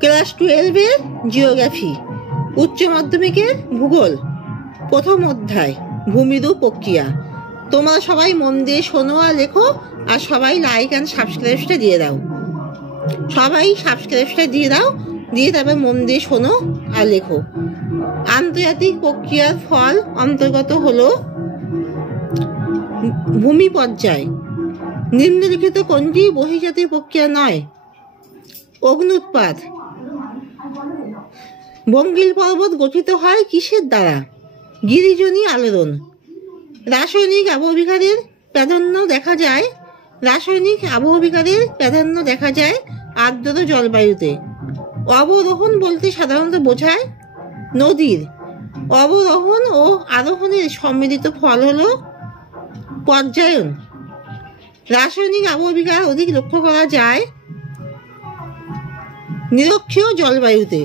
Class 12-এর geography, উচ্চ মাধ্যমিকের ভূগোল, প্রথম অধ্যায় ভূমিরূপ প্রক্রিয়া। তোমরা সবাই মন দিয়ে শোনো আর লেখো, আর সবাই লাইক অ্যান্ড সাবস্ক্রাইবটা দিয়ে দাও। সবাই সাবস্ক্রাইবটা দিয়ে দাও, দিয়ে তারপর মন দিয়ে শোনো আর লেখো। আন্তর্জাতিক প্রক্রিয়ার ফল অন্তর্গত হলো ভূমি পর্যায়। নিম্নলিখিত কোনটি বহির্জাতীয় প্রক্রিয়া নয়? অগ্নুৎপাত। বঙ্গীল পর্বত গঠিত হয় কিসের দ্বারা? গিরিজনী আলোড়ন। রাসায়নিক আবহবিকারের প্রাধান্য দেখা যায় আর্দ্র জলবায়ুতে। অবরোহণ বলতে সাধারণত বোঝায় নদীর অবরোহণ ও আরোহণের সম্মিলিত ফল হলো পর্যায়ন। রাসায়নিক আবহবিকার অধিক লক্ষ্য করা যায় নিরক্ষীয় জলবায়ুতে।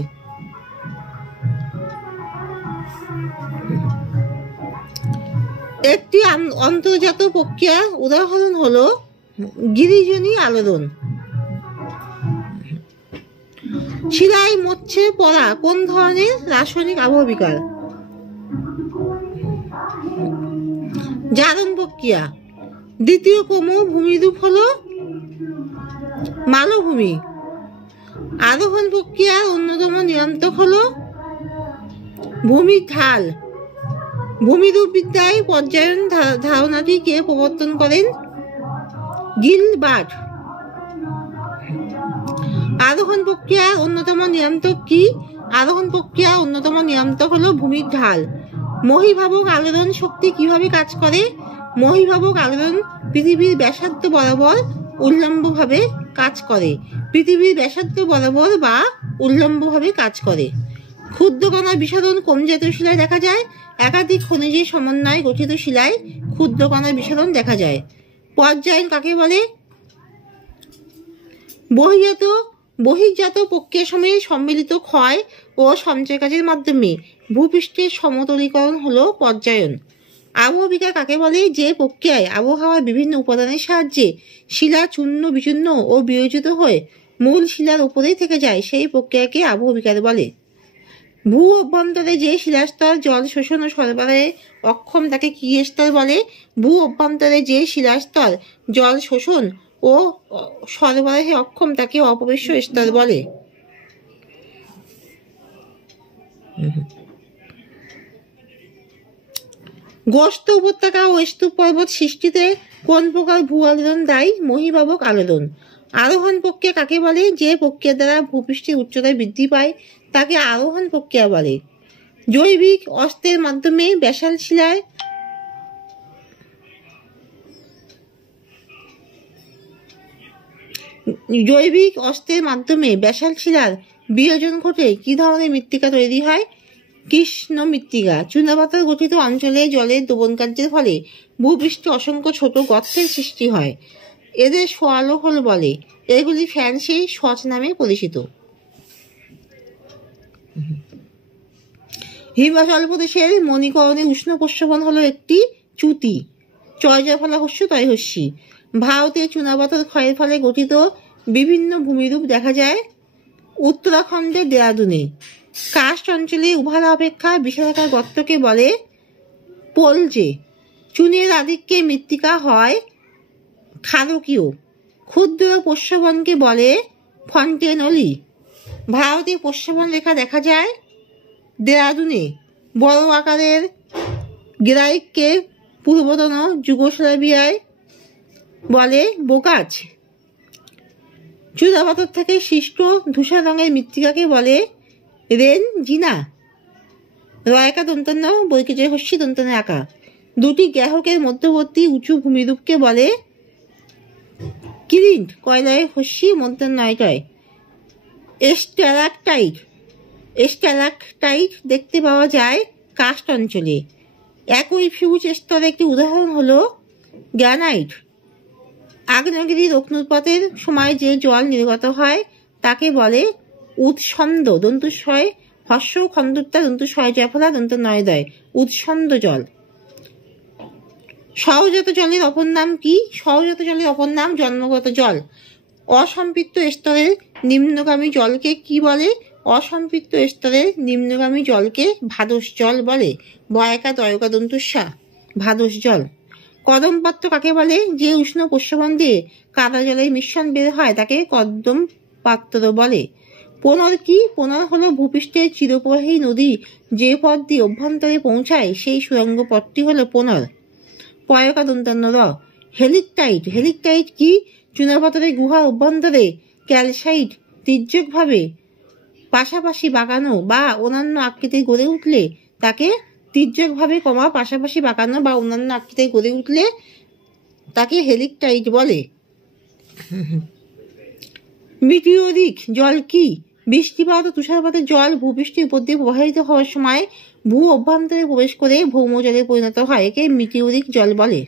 একটি অন্তর্জাত প্রক্রিয়ার উদাহরণ হলো গিরিজনী আলোড়ন। শিলায় মরচে পড়া কোন ধরনের রাসায়নিক আবহবিকার? জারণ প্রক্রিয়া। দ্বিতীয় ক্রম ভূমিরূপ হলো মালভূমি। আরোহণ প্রক্রিয়ার অন্যতম নিয়ন্ত্রক হলো ভূমির ঢাল। ভূমিরূপ বিদ্যায় পর্যায়ন ধারণাটি কে প্রবর্তন করেন? গিলবার্ট। আরোহণ প্রক্রিয়ার অন্যতম নিয়ন্ত্রক কি? আরোহণ প্রক্রিয়ার অন্যতম নিয়ন্ত্রক হলো ভূমির ঢাল। মহীভাবক আলোড়ন শক্তি কিভাবে কাজ করে? মহীভাবক আলোড়ন পৃথিবীর ব্যাসার্ধ বরাবর উল্লম্বভাবে কাজ করে। পৃথিবীর ব্যাসার্ধ বরাবর বা উল্লম্বভাবে কাজ করে। ক্ষুদ্রকণা বিস্ফোরণ কোন জাতীয় শিলায় দেখা যায়? একাধিক খনিজের সমন্বয়ে গঠিত শিলায় ক্ষুদ্রকণা বিস্ফোরণ দেখা যায়। পর্যায়ন কাকে বলে? বহির্জাত প্রক্রিয়াসমূহে সম্মিলিত ক্ষয় ও সঞ্চয় কাজের মাধ্যমে ভূপৃষ্ঠের সমতলীকরণ হলো পর্যায়ন। আবহবিকার কাকে বলে? যে প্রক্রিয়ায় আবহাওয়ার বিভিন্ন উপাদানের সাহায্যে শিলা চূর্ণ বিচূর্ণ ও বিয়োজিত হয়ে মূল শিলার উপরেই থেকে যায়, সেই প্রক্রিয়াকে আবহবিকার বলে। ভূ অভ্যন্তরে যে শিলাস্তর জল শোষণ ও সরবরাহে অক্ষম তাকে কি স্তর বলে? ভূ অভ্যন্তরে যে শিলাস্তর জল শোষণ ও সরবরাহে অক্ষম তাকে অপবেশ্য স্তর বলে। গোস্ত উপত্যকা ও স্তূপ পর্বত সৃষ্টিতে কোন প্রকার ভূ আলোড়ন দায়ী? মহীভাবক আলোড়ন। আরোহণ প্রক্রিয়া কাকে বলে? যে প্রক্রিয়া দ্বারা ভূপৃষ্ঠের উচ্চতা বৃদ্ধি পায় তাকে আরোহণ প্রক্রিয়া বলে। জৈবিক অস্ত্রের মাধ্যমে ব্যাসাল্ট শিলার বিয়োজন ঘটে কি ধরনের মৃত্তিকা তৈরি হয়? কৃষ্ণ মৃত্তিকা। চুনাপাথর গঠিত অঞ্চলে জলের দোবন কার্যের ফলে ভূপৃষ্ঠে অসংখ্য ছোট গর্তের সৃষ্টি হয়। এদের সোয়ালো হোল বলে। এগুলি ফ্যান্সি শচ নামে পরিচিত। হিমাচল প্রদেশের মণিকরণের উষ্ণ প্রস্রবণ হলো একটি চ্যুতি। চয়জফলা হস্য তয় হস্যি। ভারতের চুনাপাথর ক্ষয়ের ফলে গঠিত বিভিন্ন ভূমিরূপ দেখা যায় উত্তরাখণ্ডের দেরাদুনে। কার্স্ট অঞ্চলে উভালা অপেক্ষা বিশালাকার গর্তকে বলে পোলজে। চুনের আধিক্যে মৃত্তিকা হয় ক্ষারকীয়। ক্ষুদ্র প্রস্রবণকে বলে ফন্টেনলি। ভারতে প্রস্রবণ রেখা দেখা যায় দেরাদুনে। বড় আকারের গ্রানাইটকে পূর্বতন যুগোস্লাভিয়ায় বলে বোকাচ। চুনাপাথর থেকে সৃষ্ট ধূসর রঙের মৃত্তিকাকে বলে রেনজিনা। রয়কা দন্তন্য বৈকিজয় হস্যি দন্তনে আঁকা। দুটি গ্রাহকের মধ্যবর্তী উঁচু ভূমিরূপকে বলে কিরিন্ট কয়লায় হস্যি মন্তন্যয়টয়। স্ট্যালাকটাইট দেখতে পাওয়া যায় কার্স্ট অঞ্চলে। একই ফিউজ স্তরের একটি উদাহরণ হলো গ্রানাইট। আগ্নেয়গিরির অগ্ন্যুৎপাতের সময় যে জল নির্গত হয় তাকে বলে উৎসন্দ। দন্তুস্বয় হস্য খন্দুত্তা দন্তুস্বয় জফলা দন্তনয়দয়। উৎসন্দ জল। সহজাত জলের অপর নাম কি? সহজাত জলের অপর নাম জন্মগত জল। অসম্পৃক্ত স্তরের নিম্নগামী জলকে কি বলে? অসম্পৃক্ত স্তরের নিম্নগামী জলকে ভাদস জল বলে। বয়কা দয়কা দন্তুস্বা ভাদস জল। কদম পাত্র কাকে বলে? যে উষ্ণ প্রস্রবণ দিয়ে কাদা জলের মিশ্রণ বের হয় তাকে কদম পাত্র বলে। পোনর কি? পোনর হলো ভূপৃষ্ঠের চিরপ্রবাহী নদী যে পথ দিয়ে অভ্যন্তরে পৌঁছায় সেই সুড়ঙ্গ পথটি হলো পোনর। পয়কা দন্তান্ন র। হেলিকটাইট। হেলিকটাইট কি? চুনাপাথরের গুহার অভ্যন্তরে ক্যালসাইট তির্যকভাবে পাশাপাশি বাঁকানো বা অন্যান্য আকৃতি গড়ে উঠলে তাকে তির্যকভাবে পাশাপাশি বাঁকানো বা অন্যান্য আকৃতি গড়ে উঠলে তাকে হেলিকটাইট বলে। মিটিওরিক জল কি? বৃষ্টিপাত ও তুষারপাতের জল ভূপৃষ্ঠের উপর দিয়ে প্রবাহিত হওয়ার সময় ভূ অভ্যন্তরে প্রবেশ করে ভৌম জলে পরিণত হয়, একে মিটিওরিক জল বলে।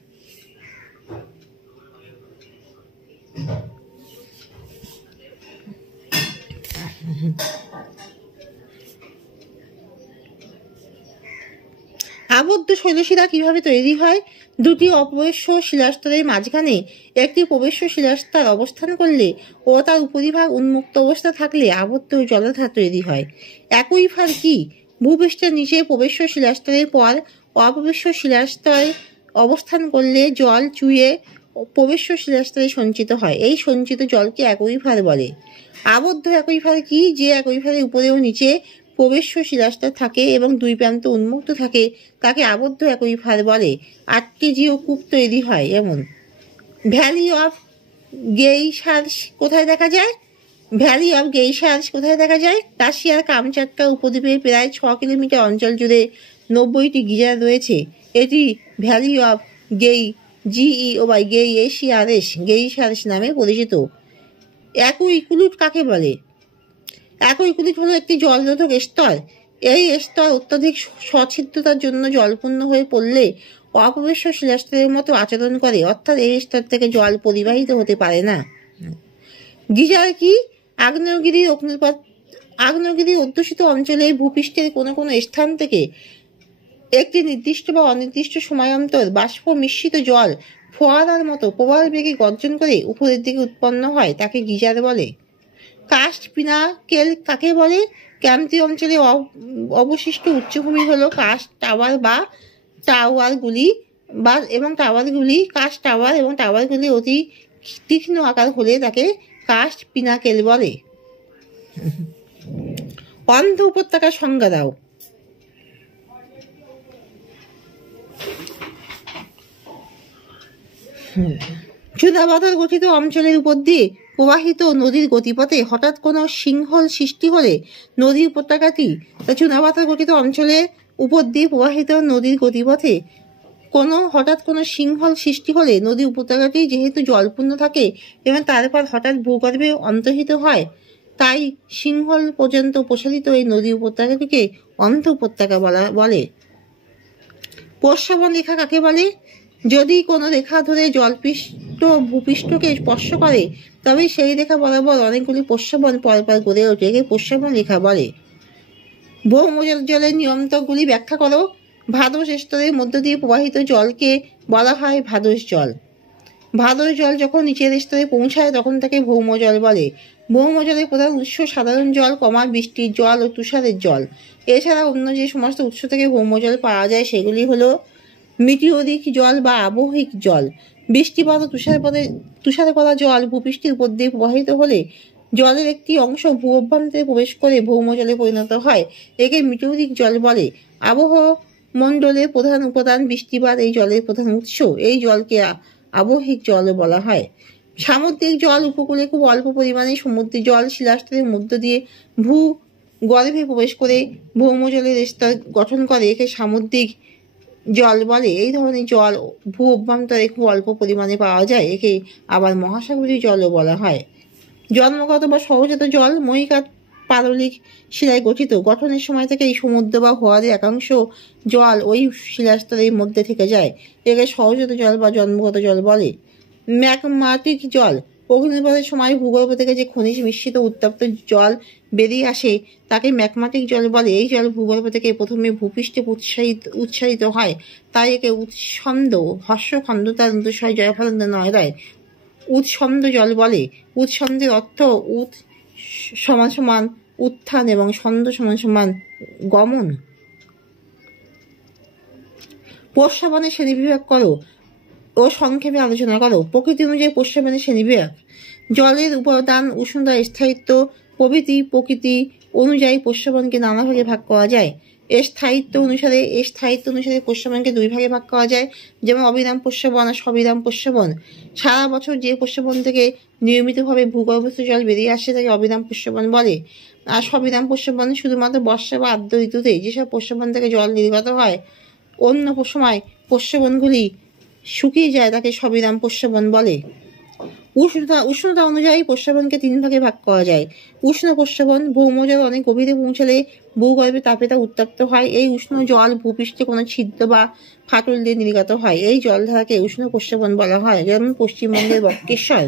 আবদ্ধ শৈলশিলা কিভাবে তৈরি হয়? দুটি অপ্রবেশ্য শিলাস্তরের মাঝখানে একটি প্রবেশ্য শিলাস্তর অবস্থান করলে ও তার উপরিভাগ উন্মুক্ত অবস্থা থাকলে আবদ্ধ জলাধার তৈরি হয়। অ্যাকুইফার কি? ভূপৃষ্ঠের নিচে প্রবেশ্য শিলাস্তরের পর অপ্রবেশ্য শিলাস্তরে অবস্থান করলে জল চুইয়ে প্রবেশ্য শিলাস্তরে সঞ্চিত হয়, এই সঞ্চিত জলকে অ্যাকুইফার বলে। আবদ্ধ অ্যাকুইফার কি? যে অ্যাকুইফারের উপরে ও নিচে প্রবেশ্য শিলাস্তর থাকে এবং দুই প্রান্ত উন্মুক্ত থাকে তাকে আবদ্ধ অ্যাকুইফার বলে। আর্টেজিও কূপ তৈরি হয় এমন। ভ্যালি অফ গেইসার্স কোথায় দেখা যায়? ভ্যালি অফ গেইসার্স কোথায় দেখা যায়? রাশিয়ার কামচাটকা উপদ্বীপের প্রায় 6 কিলোমিটার অঞ্চল জুড়ে 90টি গিজার রয়েছে। এটি ভ্যালি অফ গেইসার্স নামে পরিচিত। অ্যাকুইকুলুট কাকে বলে? অ্যাকুইকুলুট হলো একটি জলরোধক স্তর। এই স্তর অত্যধিক সচ্ছিদ্রতার জন্য জলপূর্ণ হয়ে পড়লে অপ্রবেশ্য শিলাস্তরের মতো আচরণ করে, অর্থাৎ এই স্তর থেকে জল পরিবাহিত হতে পারে না। গিজার কি? আগ্নেয়গিরির অধ্যুষিত অঞ্চলে ভূপৃষ্ঠের কোনো কোনো স্থান থেকে একটি নির্দিষ্ট বা অনির্দিষ্ট সময় অন্তর বাষ্প মিশ্রিত জল ফোয়ারার মতো প্রবাল বেগে গর্জন করে উপরের দিকে উৎপন্ন হয়, তাকে গিজার বলে। কাস্ট পিনাকেল কাকে বলে? ক্রান্তীয় অঞ্চলে অবশিষ্ট উচ্চভূমি হলো কাস্ট টাওয়ার বা টাওয়ারগুলি কাস্ট টাওয়ার এবং টাওয়ারগুলি অতি তীক্ষ্ণ আকার হলে তাকে কাস্ট পিনাকেল বলে। অন্ধ উপত্যকার সংজ্ঞা দাও। চুনাপাথর গঠিত অঞ্চলের উপর দিয়ে প্রবাহিত নদীর গতিপথে হঠাৎ কোনো সিংহল সৃষ্টি হলে নদী উপত্যকাটি, চুনাপাথর গঠিত অঞ্চলের উপর দিয়ে প্রবাহিত নদীর গতিপথে হঠাৎ কোনো সিংহল সৃষ্টি হলে নদী উপত্যকাটি যেহেতু জলপূর্ণ থাকে এবং তারপর হঠাৎ ভূগর্ভে অন্তর্হিত হয়, তাই সিংহল পর্যন্ত প্রসারিত এই নদী উপত্যকাটিকে অন্ধ উপত্যকা বলে। প্রস্রবণ রেখা কাকে বলে? যদি কোনো রেখা ধরে জলপৃষ্ঠ ভূপৃষ্ঠকে স্পর্শ করে তবে সেই রেখা বরাবর অনেকগুলি প্রস্রবণ পরপর গড়ে ওঠে, একে প্রস্রবণ রেখা বলে। ভৌম জলের নিয়ন্ত্রকগুলি ব্যাখ্যা করো। ভাদস স্তরের মধ্য দিয়ে প্রবাহিত জলকে বলা হয় ভাদস জল। ভাদস জল যখন নিচের স্তরে পৌঁছায় তখন তাকে ভৌম জল বলে। ভৌম জলের প্রধান উৎস সাধারণ জল, বৃষ্টির জল ও তুষারের জল। এছাড়া অন্য যে সমস্ত উৎস থেকে ভৌম জল পাওয়া যায় সেগুলি হলো মিটিওরিক জল বা আবহিক জল। বৃষ্টিপাত ও তুষারে পড়া জল ভূপৃষ্ঠের উপর দিয়ে প্রবাহিত হলে জলের একটি অংশ ভূ অভ্যন্তরে প্রবেশ করে ভৌম জলে পরিণত হয়, একে মিটিওরিক জল বলে। আবহমণ্ডলের প্রধান উপাদান বৃষ্টিপাত এই জলের প্রধান উৎস, এই জলকে আবহিক জল বলা হয়। সামুদ্রিক জল উপকূলে খুব অল্প পরিমাণে সমুদ্রের জল শিলাস্তরের মধ্য দিয়ে ভূ গর্ভে প্রবেশ করে ভৌম জলের স্তর গঠন করে, একে সামুদ্রিক জল বলে। এই ধরনের জল ভূ অভ্যন্তরে খুব অল্প পরিমাণে পাওয়া যায়, একে আবার মহাসাগরীয় জলও বলা হয়। জন্মগত বা সহজাত জল মহীকাট পাললিক শিলায় গঠিত। গঠনের সময় থেকে এই সমুদ্র বা ফোয়ারের একাংশ জল ওই শিলাস্তরের মধ্যে থেকে যায়, একে সহজাত জল বা জন্মগত জল বলে। ম্যাগমাটিক জল অগ্নুৎপাতের সময় ভূগর্ভ থেকে যে খনিজ মিশ্রিত উত্তপ্ত জল বেরিয়ে আসে তাকে ম্যাগমাটিক জল বলে। এই জল ভূগর্ভ থেকে প্রথমে ভূপৃষ্ঠে উচ্ছ্বাসিত হয়, তাই একে উৎসন্দ হর্ষখণ্ডতার জয়ফলন্ত নয় উৎসন্দ জল বলে। উৎসন্দের অর্থ সমান সমান উত্থান এবং ছন্দ সমান সমান গমন। প্রস্রবণের শ্রেণীবিভাগ করো ও সংক্ষেপে আলোচনা করো। প্রকৃতি অনুযায়ী প্রস্রবণের শ্রেণীবিভাগ: জলের উপাদান, উষ্ণতা, স্থায়িত্ব প্রভৃতি প্রকৃতি অনুযায়ী প্রস্রবণকে নানা ভাগে ভাগ করা যায়। এর স্থায়িত্ব অনুসারে প্রস্রবণকে দুই ভাগে ভাগ করা যায়, যেমন অবিরাম প্রস্রবণ আর সবিরাম প্রস্রবণ। সারা বছর যে প্রস্রবণ থেকে নিয়মিতভাবে ভূগর্ভস্থ জল বেরিয়ে আসে তাকে অবিরাম প্রস্রবণ বলে। আর সবিরাম প্রস্রবণ শুধুমাত্র বর্ষা বা আর্দ্র ঋতুতে যেসব প্রস্রবণ থেকে জল নির্গত হয়, অন্য সময় প্রস্রবণগুলি শুকিয়ে যায়, তাকে সবিরাম প্রস্রবণ বলে। উষ্ণতা অনুযায়ী প্রস্রবণকে তিন ভাগে ভাগ করা যায়। উষ্ণ প্রস্রবণ: ভৌমজল অনেক গভীরে পৌঁছালে ভূগর্ভে তাপে তা উত্তপ্ত হয়। এই উষ্ণ জল ভূপৃষ্ঠে কোনো ছিদ্র বা ফাটল দিয়ে নির্গত হয়। এই জলধারাকে উষ্ণ প্রস্রবণ বলা হয়। যেমন পশ্চিমবঙ্গের বক্রেশ্বর।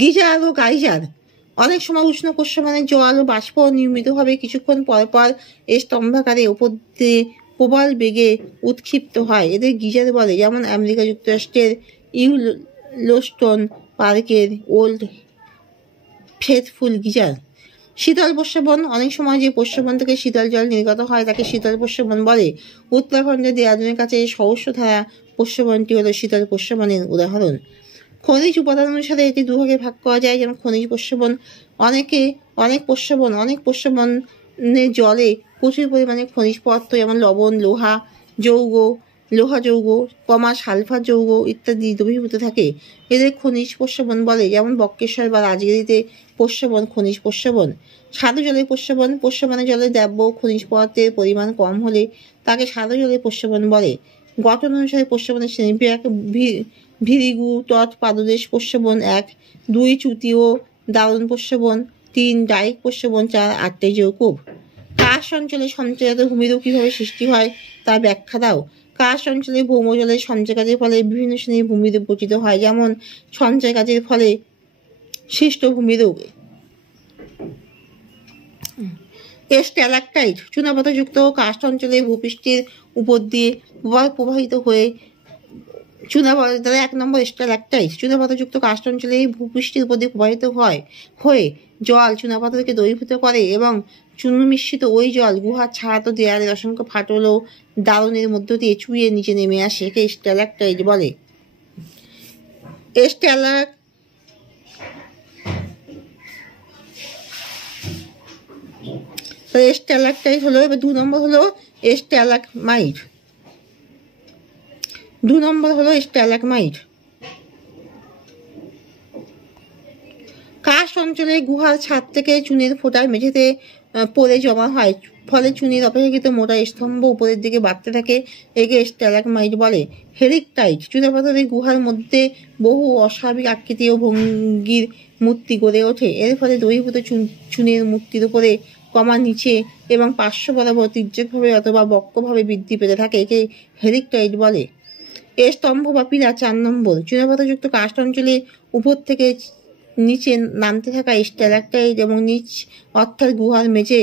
গিজার ও গাইজার: অনেক সময় উষ্ণ প্রস্রবণের জল ও বাষ্প নিয়মিতভাবে কিছুক্ষণ পর পর এই স্তম্ভাকারে উপর দিয়ে প্রবল বেগে উৎক্ষিপ্ত হয়, এদের গিজার বলে। যেমন আমেরিকা যুক্তরাষ্ট্রের ইউলোস্টোন পার্কের ওল্ড ফেথফুল গিজার। শীতল প্রস্রবণ: অনেক সময় যে প্রস্রবণ থেকে শীতল জল নির্গত হয় তাকে শীতল প্রস্রবণ বলে। উত্তরাখণ্ডের দেহরাদূনের কাছে সহস্রধারা প্রস্রবণটি হল শীতল প্রস্রবণের উদাহরণ। খনিজ উপাদান অনুসারে এটি দুভাগে ভাগ করা যায়, যেমন খনিজ প্রস্রবণ। অনেক প্রস্রবণের জলে প্রচুর পরিমাণে খনিজ পদার্থ যেমন লবণ, লোহা যৌগ, সালফার যৌগ ইত্যাদি দ্রবীভূত থাকে, এদের খনিজ প্রস্রবণ বলে। যেমন বক্রেশ্বর বা রাজগিরিতে প্রস্রবণ খনিজ প্রস্রবণ। স্বাদু জলের প্রস্রবণের জলে দ্রব্য খনিজ পদার্থের পরিমাণ কম হলে তাকে স্বাদু জলের প্রস্রবণ বলে। গঠন অনুসারে প্রস্রবণের শ্রেণীবিভাগ: ভিরিগু পাদদেশ প্রস্রবণ 1, 2 চ্যুতি ও দারুণ প্রস্রবণ, 3 ডাইক প্রস্রবণ, 4 আর্তেজীয় কূপ। কার্স্ট অঞ্চলে সঞ্চয়জাত ভূমিরূপ কিভাবে সৃষ্টি হয় তা ব্যাখ্যা দাও। কার্স্ট অঞ্চলে ভৌমজলের সঞ্চয় কাজের ফলে বিভিন্ন শ্রেণীর ভূমিরূপ গঠিত হয়, যেমন সঞ্চয় কাজের ফলে সৃষ্ট ভূমিরূপ। স্ট্যালাকটাইট: চুনাপাথরযুক্ত কার্স্ট অঞ্চলে ভূপৃষ্ঠের উপর দিয়ে প্রবাহিত হয়ে 1 নম্বর স্ট্যালাকটাইট। চুনাপাথরযুক্ত কার্স্ট অঞ্চলে ভূপৃষ্ঠের উপর দিয়ে প্রবাহিত হয়ে জল চুনাপাথরকে দ্রবীভূত করে এবং চূর্ণ মিশ্রিত ওই জল গুহার ছাদ ও দেয়ালের অসংখ্য ফাটল ও দারুণের মধ্য দিয়ে চুইয়ে নিচে নেমে আসে, একে স্ট্যালাকটাইট বলে। স্ট্যালাকটাইট হলো। এবার 2 নম্বর হলো স্ট্যালাকমাইট। কার্স্ট অঞ্চলে গুহার ছাদ থেকে চুনের ফোঁটা মেঝেতে পড়ে জমা হয়, ফলে চুনের অপেক্ষাকৃত মোটা স্তম্ভ উপরের দিকে বাড়তে থাকে, একে স্ট্যালাকমাইট বলে। হেরিকটাইট: চুনাপাথরের গুহার মধ্যে বহু অস্বাভাবিক আকৃতি ও ভঙ্গির মূর্তি গড়ে ওঠে, এর ফলে দ্রবীভূত চুনের মূর্তির উপরে, নিচে এবং পার্শ্ব বরাবর তির্যকভাবে অথবা বক্রভাবে বৃদ্ধি পেতে থাকে, একে হেরিকটাইট বলে। এর স্তম্ভ বা পিলার 4 নম্বর। চুনাপাথরযুক্ত কার্স্ট অঞ্চলে উপর থেকে নিচে নামতে থাকা স্ট্যালাকটাইট এবং নিচ অর্থাৎ গুহার মেঝে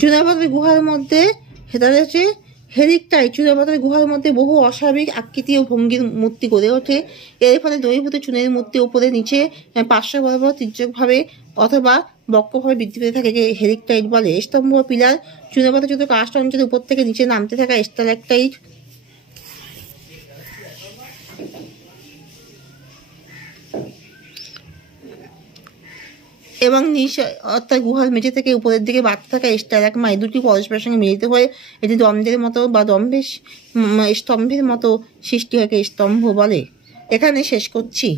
চুনাপাথরের গুহার মধ্যে হেরিকটাইট: চুনাপাথরের গুহার মধ্যে বহু অস্বাভাবিক আকৃতি ও ভঙ্গির মূর্তি গড়ে ওঠে, এর ফলে দ্রবীভূত চুনের মূর্তি উপরে নিচে পার্শ্ব বরাবর তির্যকভাবে অথবা বক্রভাবে বৃদ্ধি পেতে থাকে, হেরিকটাইট বলে। স্তম্ভ ও পিলার: চুনাপাথরযুক্ত কার্স্ট অঞ্চলে উপর থেকে নিচে নামতে থাকা স্ট্যালাকটাইট এবং নিচ অর্থাৎ গুহার মেঝে থেকে উপরের দিকে বাড়তে থাকা স্ট্যালাকমাইট দুটি পরস্পরের সঙ্গে মিলিত হয়ে এটি স্তম্ভের মতো সৃষ্টি হয়, স্তম্ভ বলে। এখানে শেষ করছি।